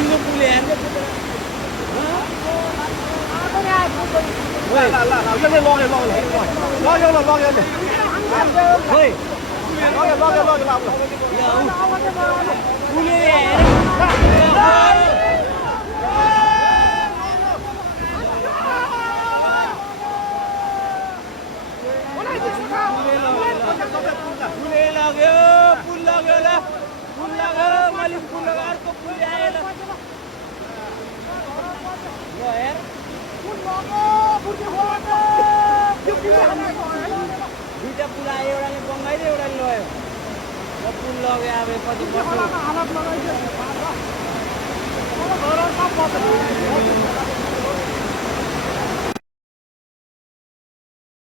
सिङ्गो पुल यार दुईटा पुल आयो एउटाले बङ्गाइदियो एउटाले लयो पुल लग्यो अब पछि